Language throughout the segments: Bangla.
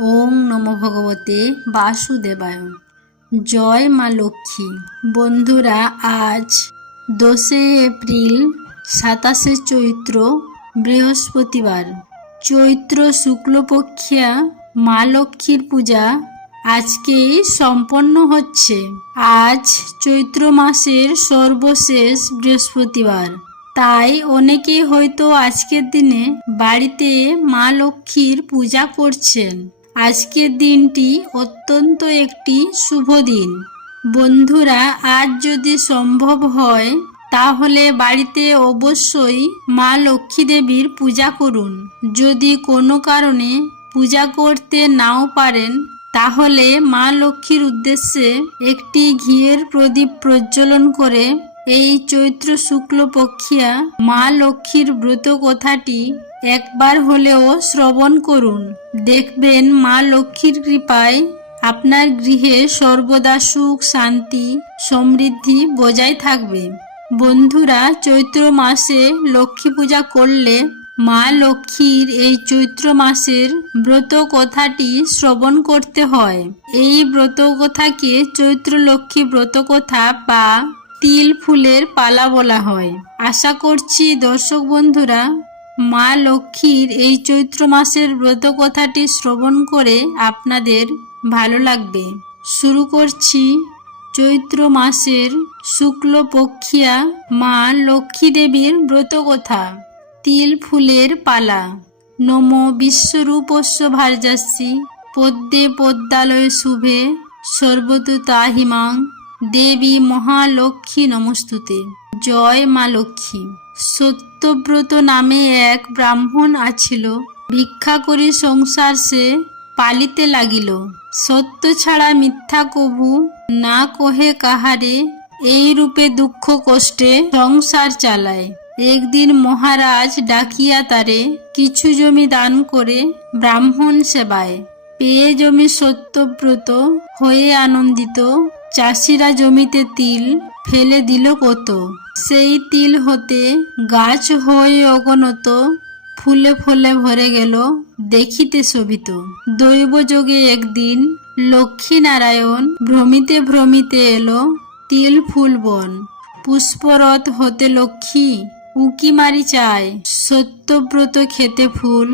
ওং নম ভগবতে বাসুদেবায়। জয় মা লক্ষ্মী। বন্ধুরা, আজ দশে এপ্রিল, সাতাশে চৈত্র, বৃহস্পতিবার। চৈত্র শুক্লপক্ষিয়া মা লক্ষ্মীর পূজা আজকেই সম্পন্ন হচ্ছে। আজ চৈত্র মাসের সর্বশেষ বৃহস্পতিবার। তাই অনেকেই হয়তো আজকের দিনে বাড়িতে মা লক্ষ্মীর পূজা করছেন। আজকের দিনটি অত্যন্ত একটি শুভ দিন। বন্ধুরা, আজ যদি সম্ভব হয়, তাহলে বাড়িতে অবশ্যই মা লক্ষ্মী দেবীর পূজা করুন। যদি কোনো কারণে পূজা করতে নাও পারেন, তাহলে মা লক্ষ্মীর উদ্দেশ্যে একটি ঘিয়ের প্রদীপ প্রজ্বলন করে এই চৈত্র শুক্ল পক্ষিয়া মা লক্ষ্মীর ব্রত কথাটি একবার হলেও শ্রবণ করুন। দেখবেন মা লক্ষ্মীর কৃপায় আপনার গৃহে সর্বদা সুখ, শান্তি, সমৃদ্ধি বজায় থাকবে। বন্ধুরা, চৈত্র মাসে লক্ষ্মী পূজা করলে মা লক্ষ্মীর এই চৈত্র মাসের ব্রত কথাটি শ্রবণ করতে হয়। এই ব্রত কথাকে চৈত্র লক্ষ্মী ব্রত কথা বা তিল ফুলের পালা বলা হয়। আশা করছি দর্শক বন্ধুরা, মা লক্ষ্মীর এই চৈত্র মাসের ব্রত কথাটি শ্রবণ করে আপনাদের ভালো লাগবে। শুরু করছি চৈত্র মাসের শুক্ল পক্ষিয়া মা লক্ষ্মী দেবীর ব্রত কথা তিল ফুলের পালা। নম বিশ্বরূপস্য ভার্যাসী, পদ্মে পদ্মালয় শুভে, সর্বতু তাহিমাং দেবী মহালক্ষ্মী নমস্তুতে। জয় মা লক্ষ্মী। সত্যব্রত নামে এক ব্রাহ্মণ আছিল, ভিক্ষা করি সংসার সে পালিতে লাগিল। সত্য ছাড়া মিথ্যা কভু না কহে কাহারে, এই রূপে দুঃখ কষ্টে সংসার চালায়। একদিন মহারাজ ডাকিয়া তারে, কিছু জমি দান করে ব্রাহ্মণ সেবায়। পেয়ে জমি সত্যব্রত হয়ে আনন্দিত চাষিরা জমিতে তিল ফেলে দিল কত? সেই তিল হতে গাছ হয়ে অগণত ফুলে ফুলে ভরে গেল দেখিতে শোভিত। দৈবযোগে একদিন লক্ষ্মীনারায়ণ ভ্রমিতে ভ্রমিতে এলো তিল ফুল বন। পুষ্পরথ হতে লক্ষ্মী উকি মারি চায়, সত্যব্রত খেতে ফুল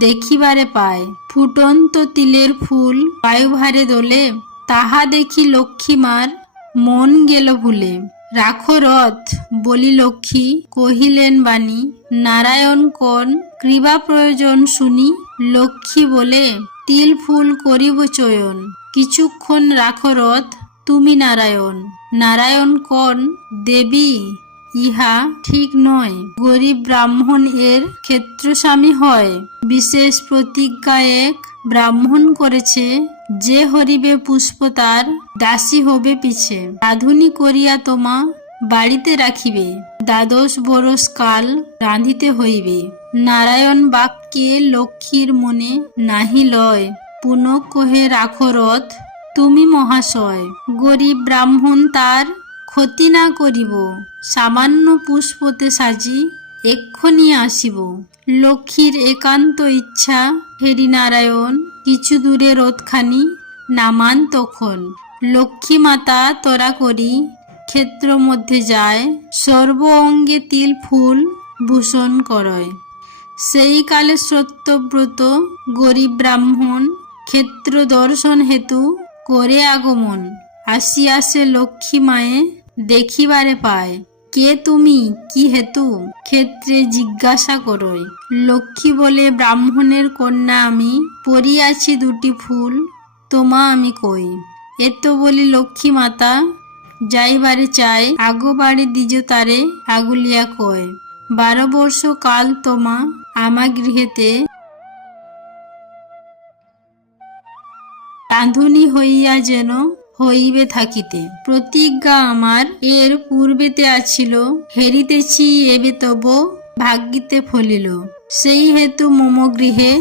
দেখিবারে পায়। ফুটন্ত তিলের ফুল বায়ুভারে দোলে তাহা দেখি লক্ষ্মীমার মন গেল ভুলে। রাখো রথ, বলি লক্ষ্মী, কহিলেন বাণী, নারায়ণ কন, কৃপা প্রয়োজন শুনি, লক্ষ্মী বলে, তিল ফুল করিব চয়ন। কিছুক্ষণ রাখো রথ, তুমি নারায়ণ। নারায়ণ কন, দেবী, ইহা ঠিক নয়। গরিব ব্রাহ্মণ এর ক্ষেত্রস্বামী হয়। বিশেষ প্রতিজ্ঞা এক ব্রাহ্মণ করেছে যে হরিবে পুষ্প তার, দাসী হবে পিছে। রাধুনি করিয়া তোমা বাড়িতে রাখিবে। দ্বাদশ বরস কাল রাঁধিতে হইবে। নারায়ণ বাক্যে লক্ষ্মীর মনে নাহি লয়। পুনঃ কহে, রাখো রথ, তুমি মহাশয়। গরিব ব্রাহ্মণ তার ক্ষতি না করিব। সামান্য পুষ্পতে সাজি এক্ষুনি আসিব। লক্ষ্মীর একান্ত ইচ্ছা নারায়ণ, কিছু দূরে রথখানি নামান তখন। লক্ষ্মী মাতা তরা করি, ক্ষেত্র মধ্যে যায়, সর্ব অঙ্গে তিল ফুল ভূষণ করয়। সেই কালে সত্যব্রত গরিব ব্রাহ্মণ, ক্ষেত্র দর্শন হেতু করে আগমন। আসিয়া সে লক্ষ্মী মায়ে দেখিবারে পায়। কে তুমি? কি হেতু? ক্ষেত্রে জিজ্ঞাসা করই। লক্ষ্মী বলে, ব্রাহ্মণের কন্যা আমি পরিয়াছি দুটি ফুল, তোমা আমি কই? এত বলি লক্ষ্মী মাতা, যাইবারে চাই আগো বাড়ি দিজ তারে, আগুলিয়া কয়। বারো বর্ষ কাল তোমা, আমা গৃহেতে রাঁধুনি হইয়া যেন হইবে থাকিতে। প্রতিজ্ঞা আমার এর পূর্বেতে আছিল, হেরিতেছি এবে তব ভাগ্যিতে ফলিল। সেই হেতু মম গৃহে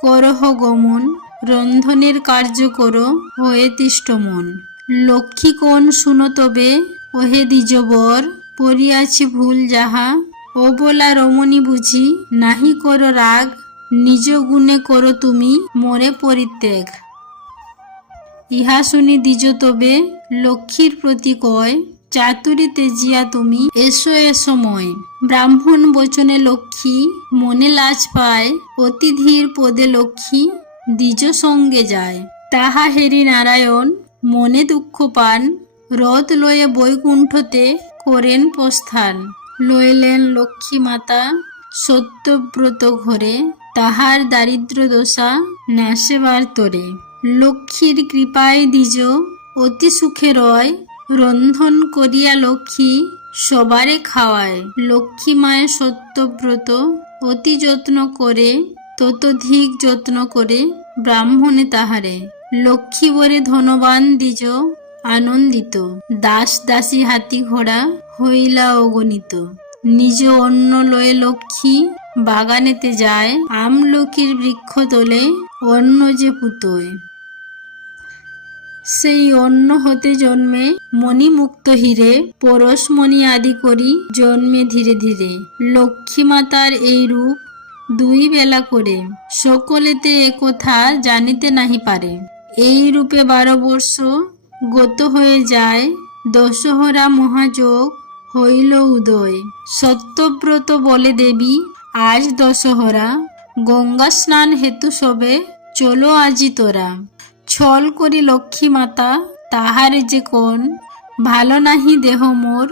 করহ গমন, রন্ধনের কার্য কর, হয়ে তিষ্ট মন। লক্ষ্মী কোন শুনো তবে, ওহে দ্বিজবর, পড়িয়াছি ভুল যাহা। ও বলা রমণী বুঝি, নাহি কর রাগ, নিজ গুণে করো তুমি মোরে পরিত্যাগ। ইহা শুনি দ্বিজ তবে লক্ষ্মীর প্রতি কয় চাতুরি তেজিয়া তুমি, এসো এসো ময় ব্রাহ্মণ বচনে লক্ষ্মী, মনে লাজ পায়, অতি ধীর পদে লক্ষ্মী দ্বিজ সঙ্গে যায়। তাহা হেরি নারায়ণ, মনে দুঃখ পান, রথ লয়ে বৈকুণ্ঠতে করেন প্রস্থান। লইলেন লক্ষ্মী মাতা, সত্যব্রত ঘরে, তাহার দারিদ্র দশা নাশেবার তরে। লক্ষ্মীর কৃপায় দ্বিজ অতি সুখে রয় রন্ধন করিয়া লক্ষ্মী সবারে খাওয়ায় লক্ষ্মী মায়ের সত্যব্রত, অতি যত্ন করে ততোধিক যত্ন করে ব্রাহ্মণে তাহারে লক্ষ্মী বরে ধনবান দ্বিজ আনন্দিত। দাস দাসী হাতি ঘোড়া হইলা অগণিত। নিজ অন্ন লয়ে লক্ষ্মী বাগানেতে যায়। আমলকির বৃক্ষ তোলে অন্ন যে পুতোয়। সেই অন্য হতে জন্মে মণিমুক্ত হিরে, পরশমণি আদি করি জন্মে ধীরে ধীরে। লক্ষ্মী মাতার এই রূপ দুই বেলা করে, সকলেতে একথা জানিতে নাহি পারে। এই রূপে বারো বর্ষ গত হয়ে যায়, দশহরা মহাযোগ হইল উদয়। সত্যব্রত বলে দেবী, আজ দশহরা, গঙ্গা স্নান হেতু সবে, চলো আজি তোরা। ছল করি লক্ষ্মী মাতা, তাহারে যে কোন, ভালো নাহি দেহ মোর,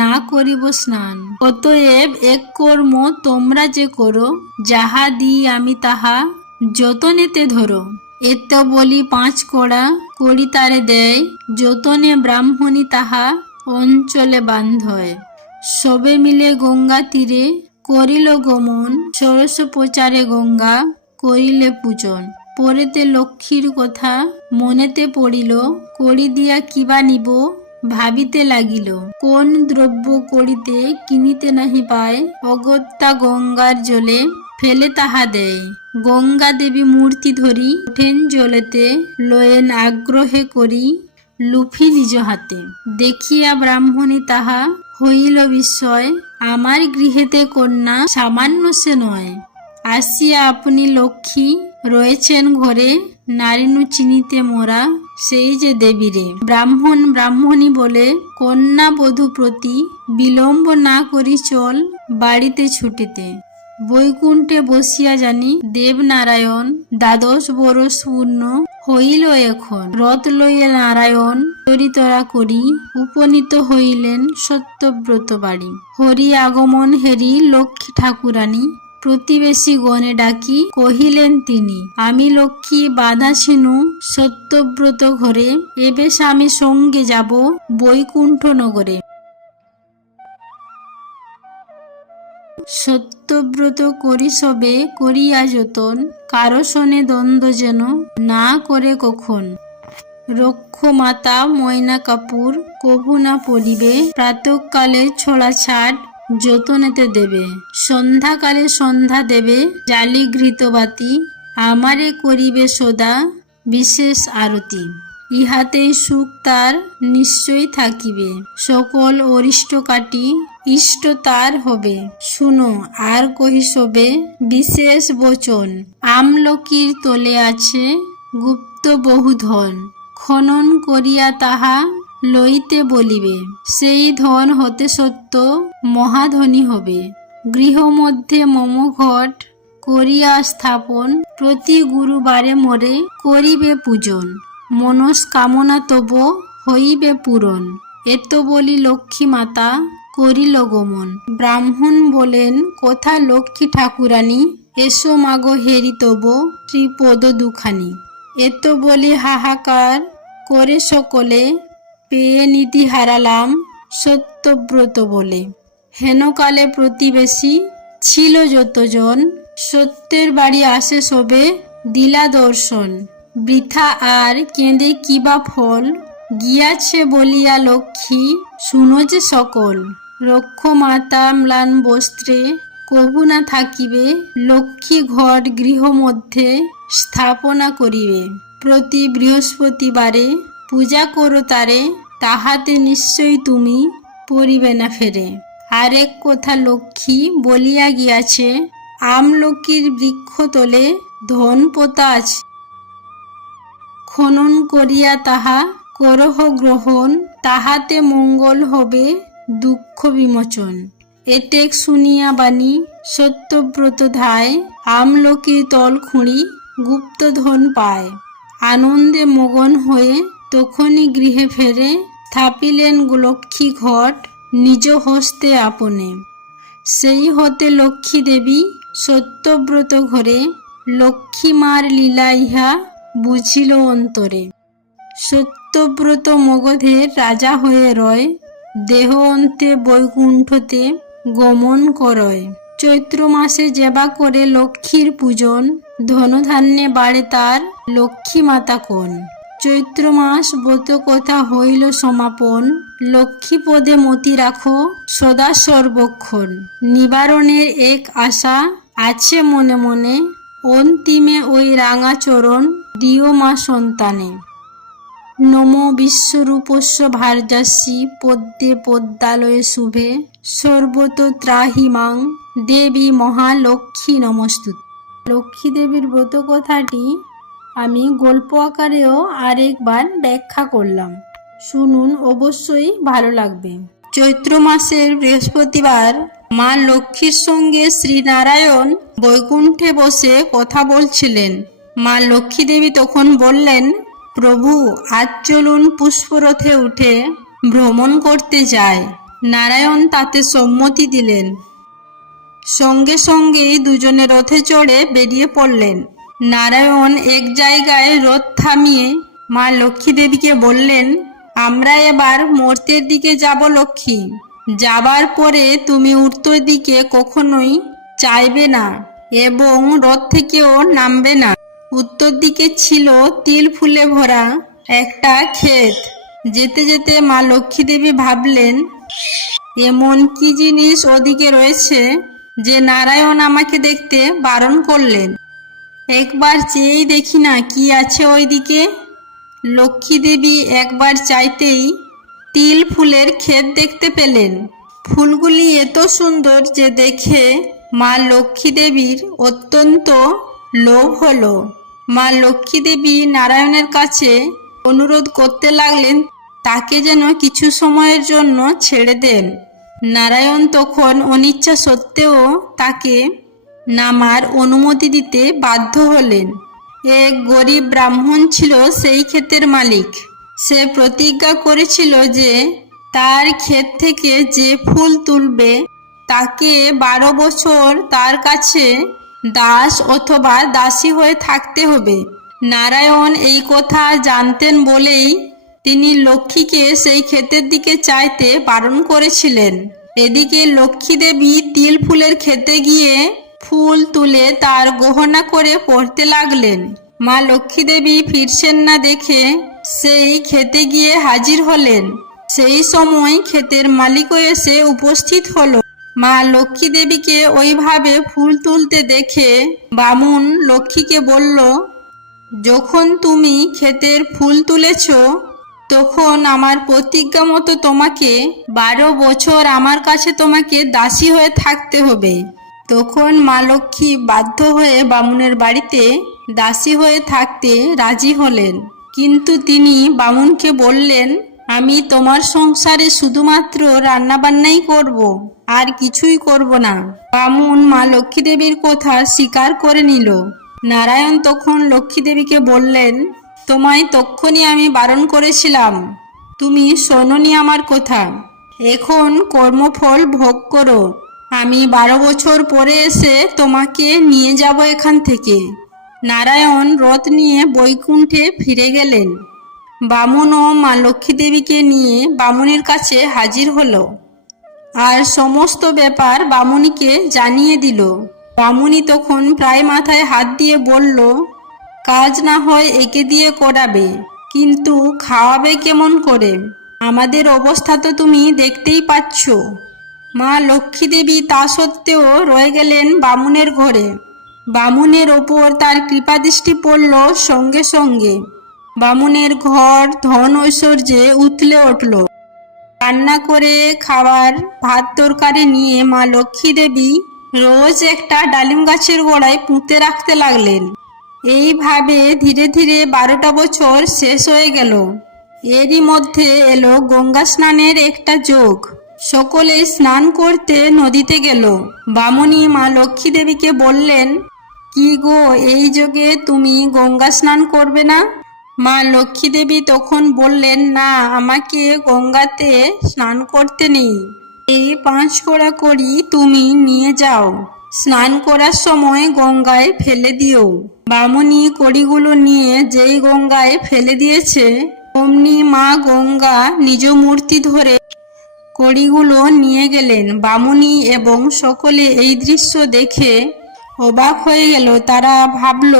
না করিব স্নান। অতএব এক কর্ম তোমরা যে করো, যাহা দিই আমি তাহা যতনেতে ধরো। এত বলি পাঁচ কড়া করি তারে দেয়, যতনে ব্রাহ্মণী তাহা অঞ্চলে বান্ধয় সবে মিলে গঙ্গা তীরে করিল গমন, সরস প্রচারে গঙ্গা করিলে পূজন। পরেতে লক্ষ্মীর কথা মনেতে পড়িল করি দিয়া কিবা নিব ভাবিতে লাগিল। কোন দ্রব্য করিতে কিনিতে নাহি পায়, অগত্যা গঙ্গার জলে ফেলে তাহা দেয়। গঙ্গা দেবী মূর্তি ধরি উঠেন জলেতে, লয়েন আগ্রহে করি লুফি নিজ হাতে। দেখিয়া ব্রাহ্মণী তাহা হইল বিস্ময়, আমার গৃহেতে কন্যা সামান্য সে নয়। আসিয়া আপনি লক্ষ্মী রয়েছেন ঘরে, নারীনু চিনিতে মোরা, সেই যে দেবীরে। ব্রাহ্মণ ব্রাহ্মণী বলে, কন্যা বধূ প্রতি বিলম্ব না করি চল বাড়িতে ছুটিতে। বৈকুণ্ঠে বসিয়া জানি, দেবনারায়ণ, দ্বাদশ বরস পূর্ণ হইল এখন। রথ লইয়া নারায়ণ চরিতরা করি, উপনীত হইলেন সত্যব্রত বাড়ি হরি আগমন হেরি লক্ষ্মী ঠাকুরানী প্রতিবেশী গণে ডাকি, কহিলেন তিনি, আমি লক্ষ্মী বাধা ছিনু সত্যব্রত ঘরে, এবে স্বামী সঙ্গে যাব বৈকুণ্ঠ নগরে। সত্যব্রত করি সবে, করিয়া যতন, কারও শনে দ্বন্দ্ব যেন না করে কখন। রক্ষ মাতা ময়না কাপুর কভু না পড়িবে প্রাতকালে ছোড়া ছাট যতনেতে দেবে। সন্ধ্যাকালে সন্ধ্যা দেবে জালি ঘৃতবাতি আমারে করিবে সদা বিশেষ আরতি। ইহাতেই সুখ তার নিশ্চয় থাকিবে। সকল অরিষ্ট কাটি ইষ্ট তার হবে। শুনো, আর কহি সবে বিশেষ বচন, আমলকির তলে আছে গুপ্ত বহুধন খনন করিয়া তাহা লইতে বলিবে, সেই ধন হতে সত্য মহাধনী হবে। গৃহ মধ্যে মম ঘট করিয়া স্থাপন, প্রতি গুরুবারে মোরে করিবে পূজন। মনস্কামনা তব হইবে পূরণ। এত বলি লক্ষ্মী মাতা করিল গমন। ব্রাহ্মণ বলেন, কোথা লক্ষ্মী ঠাকুরানী, এসো মাগো হেরি তব ত্রিপদ দুখানি। এত বলি হাহাকার করে সকলে পেয়ে নীতি হারালাম সত্যব্রত বলে। হেনকালে প্রতিবেশী ছিল যতজন, সত্যের বাড়ি আসে সবে দিলা দর্শন। বৃথা আর কেঁদে কিবা ফল, গিয়াছে বলিয়া লক্ষ্মী শুনো যে সকল। রক্ষ মাতা ম্লান বস্ত্রে, কবু না থাকিবে, লক্ষ্মী ঘর গৃহ মধ্যে স্থাপনা করিবে। প্রতি বৃহস্পতিবারে পূজা করো তারে, তাহাতে নিশ্চয়ই তুমি পড়িবে না ফেরে। আরেক কথা লক্ষ্মী বলিয়া গিয়াছে, আমলকির বৃক্ষতলে ধন পোতা আছে। খনন করিয়া তাহা করহ গ্রহণ, তাহাতে মঙ্গল হবে দুঃখ বিমোচন। এটেক শুনিয়া বাণী সত্যব্রত ধায়, আমলকির তল খুঁড়ি গুপ্তধন পায়। আনন্দে মগন হয়ে তখনই গৃহে ফেরে থাপিলেন লক্ষ্মী ঘট নিজ হস্তে আপনে। সেই হতে লক্ষ্মী দেবী সত্যব্রত ঘরে লক্ষ্মী মার লীলা ইহা বুঝিল অন্তরে। সত্যব্রত মগধের রাজা হয়ে রয়, দেহ অন্তে বৈকুণ্ঠতে গমন করয়। চৈত্র মাসে যেবা করে লক্ষ্মীর পূজন, ধনধান্যে বাড়ে তার লক্ষ্মী মাতা কোন। চৈত্র মাস ব্রত কথা হইল সমাপন। লক্ষ্মী পদে মতি রাখো, সদা সর্বক্ষণ। নিবারণের এক আশা আছে মনে মনে, অন্তিমে ওই রাঙা চরণ দিও মা সন্তানে। নম বিশ্বরূপস্য ভার্যাসী পদ্মে পদ্মালয়ে শুভে, সর্বত ত্রাহিমাং দেবী মহালক্ষ্মী নমস্তুত। লক্ষ্মী দেবীর ব্রত কথাটি আমি গল্প আকারেও আরেকবার ব্যাখ্যা করলাম। শুনুন, অবশ্যই ভালো লাগবে। চৈত্র মাসের বৃহস্পতিবার মা লক্ষ্মীর সঙ্গে শ্রীনারায়ণ বৈকুণ্ঠে বসে কথা বলছিলেন। মা লক্ষ্মী দেবী তখন বললেন, প্রভু, আজ চলুন পুষ্পরথে উঠে ভ্রমণ করতে যায় নারায়ণ তাতে সম্মতি দিলেন। সঙ্গে সঙ্গেই দুজনে রথে চড়ে বেরিয়ে পড়লেন। নারায়ণ এক জায়গায় রোদ থামিয়ে মা লক্ষ্মী দেবীকে বললেন, আমরা এবার মর্তের দিকে যাব লক্ষ্মী। যাবার পরে তুমি উত্তর দিকে কখনোই চাইবে না এবং রথ থেকেও নামবে না। উত্তর দিকে ছিল তিল ফুলে ভরা একটা ক্ষেত। যেতে যেতে মা লক্ষ্মী দেবী ভাবলেন, এমন কি জিনিস ওদিকে রয়েছে যে নারায়ণ আমাকে দেখতে বারণ করলেন? একবার চেয়েই দেখি না কি আছে ওইদিকে। লক্ষ্মী দেবী একবার চাইতেই তিল ফুলের ক্ষেত দেখতে পেলেন। ফুলগুলি এত সুন্দর যে দেখে মা লক্ষ্মী দেবীর অত্যন্ত লোভ হলো। মা লক্ষ্মী দেবী নারায়ণের কাছে অনুরোধ করতে লাগলেন, তাকে যেন কিছু সময়ের জন্য ছেড়ে দেন। নারায়ণ তখন অনিচ্ছা সত্ত্বেও তাকে নামার অনুমতি দিতে বাধ্য হলেন। এক গরিব ব্রাহ্মণ ছিল সেই ক্ষেতের মালিক। সে প্রতিজ্ঞা করেছিল যে তার ক্ষেত থেকে যে ফুল তুলবে, তাকে বারো বছর তার কাছে দাস অথবা দাসী হয়ে থাকতে হবে। নারায়ণ এই কথা জানতেন বলেই তিনি লক্ষ্মীকে সেই ক্ষেতের দিকে চাইতে বারণ করেছিলেন। এদিকে লক্ষ্মী দেবী তিল ফুলের খেতে গিয়ে ফুল তুলে তার গহনা করে পড়তে লাগলেন। মা লক্ষ্মী দেবী ফিরছেন না দেখে সেই খেতে গিয়ে হাজির হলেন। সেই সময় ক্ষেতের মালিকও এসে উপস্থিত হলো। মা লক্ষ্মী দেবীকে ওইভাবে ফুল তুলতে দেখে বামুন লক্ষ্মীকে বলল, যখন তুমি ক্ষেতের ফুল তুলেছ, তখন আমার প্রতিজ্ঞা মতো তোমাকে বারো বছর আমার কাছে তোমাকে দাসী হয়ে থাকতে হবে। তখন মা লক্ষ্মী বাধ্য হয়ে বামুনের বাড়িতে দাসী হয়ে থাকতে রাজি হলেন। কিন্তু তিনি বামুনকে বললেন, আমি তোমার সংসারে শুধুমাত্র রান্নাবান্নাই করব, আর কিছুই করব না। বামুন মা লক্ষ্মী দেবীর কথা স্বীকার করে নিল। নারায়ণ তখন লক্ষ্মী দেবীকে বললেন, তোমায় তক্ষণই আমি বারণ করেছিলাম। তুমি শোনোনি আমার কথা। এখন কর্মফল ভোগ করো। আমি বারো বছর পরে এসে তোমাকে নিয়ে যাব এখান থেকে। নারায়ণ রথ নিয়ে বৈকুণ্ঠে ফিরে গেলেন। বামুন ও মা লক্ষ্মী দেবীকে নিয়ে বামুনের কাছে হাজির হলো। আর সমস্ত ব্যাপার বামুনিকে জানিয়ে দিল। বামুনি তখন প্রায় মাথায় হাত দিয়ে বলল, কাজ না হয় একে দিয়ে করাবে, কিন্তু খাওয়াবে কেমন করে? আমাদের অবস্থা তো তুমি দেখতেই পাচ্ছ। মা লক্ষ্মী দেবী তা সত্ত্বেও রয়ে গেলেন বামুনের ঘরে। বামুনের ওপর তার কৃপাদৃষ্টি পড়ল সঙ্গে সঙ্গে। বামুনের ঘর ধন ঐশ্বর্যে উতলে উঠল। রান্না করে খাবার, ভাত তরকারি নিয়ে মা লক্ষ্মী দেবী রোজ একটা ডালিম গাছের গোড়ায় পুঁতে রাখতে লাগলেন। এইভাবে ধীরে ধীরে বারোটা বছর শেষ হয়ে গেল। এরই মধ্যে এলো গঙ্গা স্নানের একটা যোগ। সকলে স্নান করতে নদীতে গেল। বামুনি মা লক্ষ্মী দেবীকে বললেন, কি গো, এই যোগে তুমি গঙ্গা স্নান করবে না? মা লক্ষ্মী দেবী তখন বললেন, না, আমাকে গঙ্গাতে স্নান করতে নেই। এই পাঁচ কড়া করি তুমি নিয়ে যাও। স্নান করার সময় গঙ্গায় ফেলে দিও। বামুনি কড়িগুলো নিয়ে যেই গঙ্গায় ফেলে দিয়েছে, অমনি মা গঙ্গা নিজ মূর্তি ধরে কড়িগুলো নিয়ে গেলেন। বামুনি এবং সকলে এই দৃশ্য দেখে অবাক হয়ে গেল। তারা ভাবল,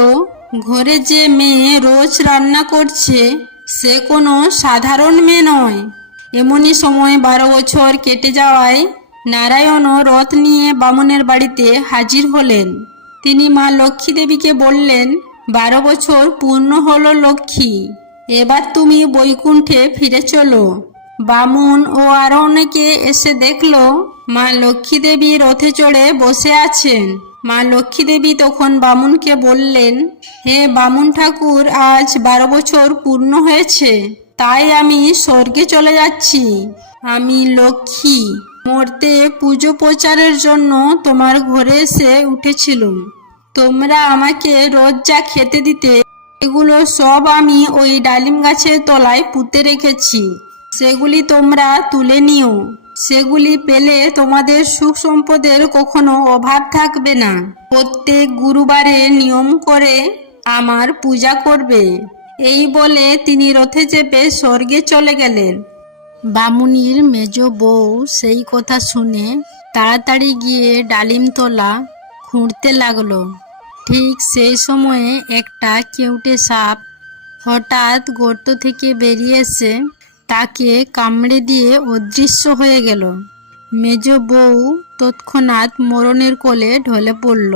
ঘরে যে মেয়ে রোজ রান্না করছে, সে কোনো সাধারণ মেয়ে নয়। এমনই সময় বারো বছর কেটে যাওয়ায় নারায়ণও রথ নিয়ে বামুনের বাড়িতে হাজির হলেন। তিনি মা লক্ষ্মী দেবীকে বললেন, বারো বছর পূর্ণ হলো লক্ষ্মী, এবার তুমি বৈকুণ্ঠে ফিরে চলো। বামুন ও আরও অনেকে এসে দেখল, মা লক্ষ্মী দেবী রথে চড়ে বসে আছেন। মা লক্ষ্মী দেবী তখন বামুনকে বললেন, হে বামুন ঠাকুর, আজ বারো বছর পূর্ণ হয়েছে, তাই আমি স্বর্গে চলে যাচ্ছি। আমি লক্ষ্মী। মরতে পুজো প্রচারের জন্য তোমার ঘরে এসে উঠেছিলুম। তোমরা আমাকে রোজ যা খেতে দিতে, এগুলো সব আমি ওই ডালিম গাছের তলায় পুঁতে রেখেছি। সেগুলি তোমরা তুলে নিও। সেগুলি পেলে তোমাদের সুখ সম্পদের কখনো অভাব থাকবে না। প্রত্যেক গুরুবারে নিয়ম করে আমার পূজা করবে। এই বলে তিনি রথে চেপে স্বর্গে চলে গেলেন। বামুনির মেজ বউ সেই কথা শুনে তাড়াতাড়ি গিয়ে ডালিম তোলা খুঁড়তে লাগল। ঠিক সেই সময়ে একটা কেউটে সাপ হঠাৎ গর্ত থেকে বেরিয়ে এসে তাকে কামড়ে দিয়ে অদৃশ্য হয়ে গেল। মেজ বউ তৎক্ষণাৎ মরণের কোলে ঢলে পড়ল।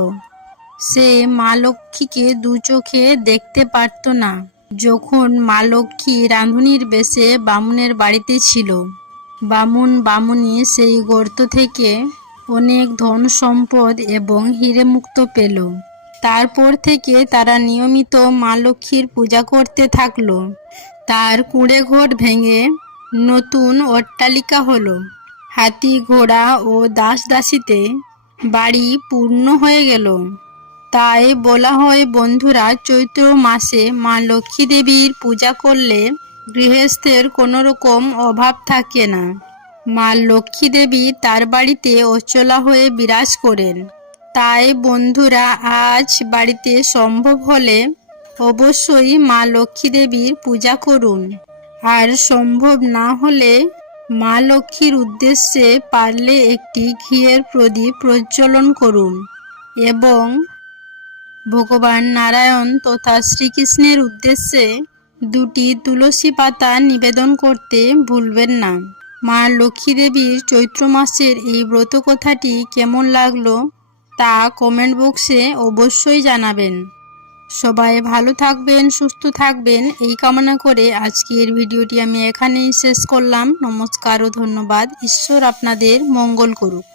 সে মা লক্ষ্মীকে দু চোখে দেখতে পারত না। যখন মা লক্ষ্মী রাঁধুনির বেশে বামুনের বাড়িতে ছিল, বামুন বামুনি সেই গর্ত থেকে অনেক ধন সম্পদ এবং হিরে মুক্ত পেল। তারপর থেকে তারা নিয়মিত মা লক্ষ্মীর পূজা করতে থাকল। তার কুঁড়ে ঘর ভেঙে নতুন অট্টালিকা হলো। হাতি ঘোড়া ও দাস দাসীতে বাড়ি পূর্ণ হয়ে গেল। তাই বলা হয়, বন্ধুরা, চৈত্র মাসে মা লক্ষ্মী দেবীর পূজা করলে গৃহস্থের কোনো রকম অভাব থাকে না। মা লক্ষ্মী দেবী তার বাড়িতে অচলা হয়ে বিরাজ করেন। তাই বন্ধুরা, আজ বাড়িতে সম্ভব হলে অবশ্যই মা লক্ষ্মী দেবীর পূজা করুন। আর সম্ভব না হলে মা লক্ষ্মীর উদ্দেশ্যে পারলে একটি ঘিয়ের প্রদীপ প্রজ্বলন করুন এবং ভগবান নারায়ণ তথা শ্রীকৃষ্ণের উদ্দেশ্যে দুটি তুলসী পাতা নিবেদন করতে ভুলবেন না। মা লক্ষ্মী দেবীর চৈত্র মাসের এই ব্রত কথাটি কেমন লাগল তা কমেন্ট বক্সে অবশ্যই জানাবেন। সবাই ভালো থাকবেন, সুস্থ থাকবেন। এই কামনা করে আজকের ভিডিওটি আমি এখানেই শেষ করলাম। নমস্কার ও ধন্যবাদ। ঈশ্বর আপনাদের মঙ্গল করুক।